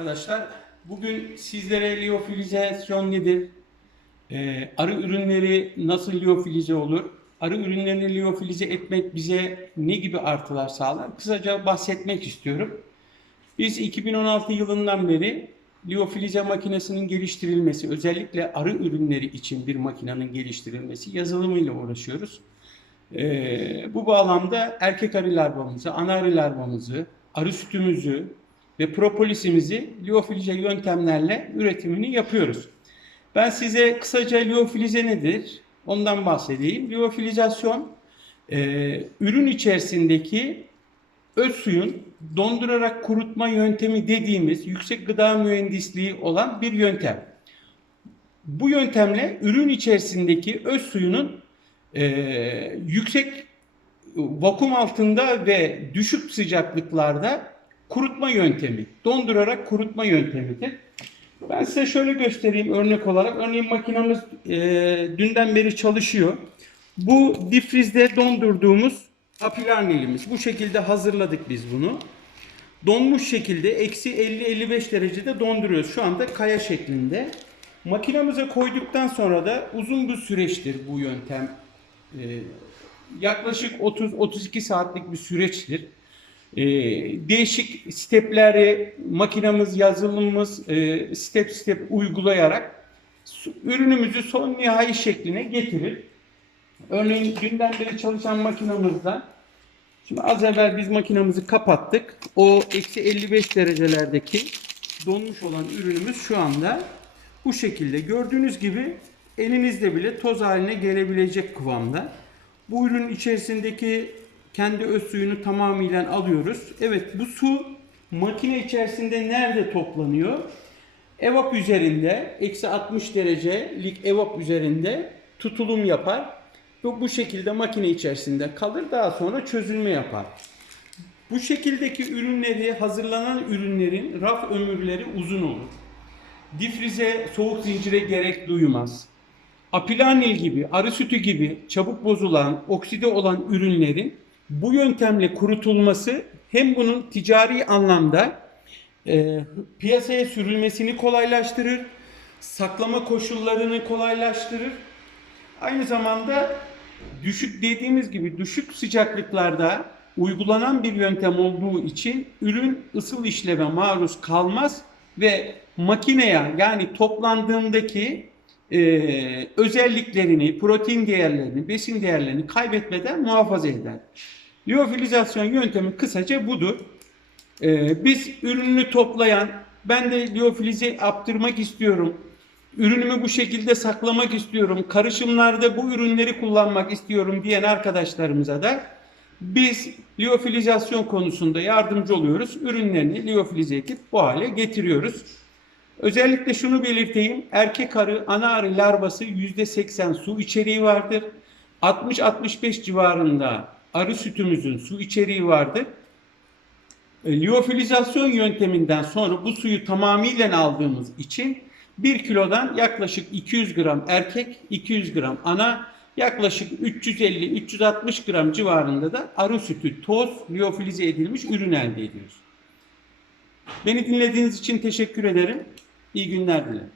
Arkadaşlar bugün sizlere liyofilizasyon nedir? Ee, arı ürünleri nasıl liyofilize olur? Arı ürünlerini liyofilize etmek bize ne gibi artılar sağlar? Kısaca bahsetmek istiyorum. Biz 2016 yılından beri liyofilize makinesinin geliştirilmesi, özellikle arı ürünleri için bir makinenin geliştirilmesi yazılımıyla uğraşıyoruz. Ee, bu bağlamda erkek arı larvamızı, ana arı larvamızı, arı sütümüzü ve propolisimizi liyofilize yöntemlerle üretimini yapıyoruz. Ben size kısaca liyofilize nedir? Ondan bahsedeyim. Liyofilizasyon e, ürün içerisindeki öz suyun dondurarak kurutma yöntemi dediğimiz yüksek gıda mühendisliği olan bir yöntem. Bu yöntemle ürün içerisindeki öz suyunun e, yüksek vakum altında ve düşük sıcaklıklarda kurutma yöntemi, dondurarak kurutma yöntemidir. Ben size şöyle göstereyim örnek olarak. Örneğin makinamız e, dünden beri çalışıyor. Bu difrizde dondurduğumuz apilarnelimiz. Bu şekilde hazırladık biz bunu. Donmuş şekilde eksi 50-55 derecede donduruyoruz. Şu anda kaya şeklinde. Makinamıza koyduktan sonra da uzun bir süreçtir bu yöntem. E, yaklaşık 30-32 saatlik bir süreçtir. E, değişik stepleri makinamız, yazılımımız e, step step uygulayarak ürünümüzü son nihai şekline getirir. Örneğin dünden beri çalışan makinamızda şimdi az evvel biz makinamızı kapattık. O eksi 55 derecelerdeki donmuş olan ürünümüz şu anda bu şekilde. Gördüğünüz gibi elinizde bile toz haline gelebilecek kıvamda. Bu ürünün içerisindeki kendi öz suyunu tamamıyla alıyoruz. Evet bu su makine içerisinde nerede toplanıyor? Evap üzerinde eksi 60 derecelik evap üzerinde tutulum yapar. Ve bu şekilde makine içerisinde kalır. Daha sonra çözülme yapar. Bu şekildeki ürünleri, hazırlanan ürünlerin raf ömürleri uzun olur. Difrize, soğuk zincire gerek duymaz. Apilanil gibi, arı sütü gibi çabuk bozulan, okside olan ürünlerin bu yöntemle kurutulması hem bunun ticari anlamda e, piyasaya sürülmesini kolaylaştırır, saklama koşullarını kolaylaştırır. Aynı zamanda düşük dediğimiz gibi düşük sıcaklıklarda uygulanan bir yöntem olduğu için ürün ısıl işleme maruz kalmaz ve makineye yani toplandığındaki e, özelliklerini, protein değerlerini, besin değerlerini kaybetmeden muhafaza eder. Liyofilizasyon yöntemi kısaca budur. E, biz ürününü toplayan, ben de liyofilize yaptırmak istiyorum, ürünümü bu şekilde saklamak istiyorum, karışımlarda bu ürünleri kullanmak istiyorum diyen arkadaşlarımıza da biz liyofilizasyon konusunda yardımcı oluyoruz. Ürünlerini liyofilize edip bu hale getiriyoruz. Özellikle şunu belirteyim. Erkek arı, ana arı larvası %80 su içeriği vardır. 60-65 civarında arı sütümüzün su içeriği vardır. E, Liyofilizasyon yönteminden sonra bu suyu tamamıyla aldığımız için 1 kilodan yaklaşık 200 gram erkek, 200 gram ana, yaklaşık 350-360 gram civarında da arı sütü toz liyofilize edilmiş ürün elde ediyoruz. Beni dinlediğiniz için teşekkür ederim. İyi günler dilerim.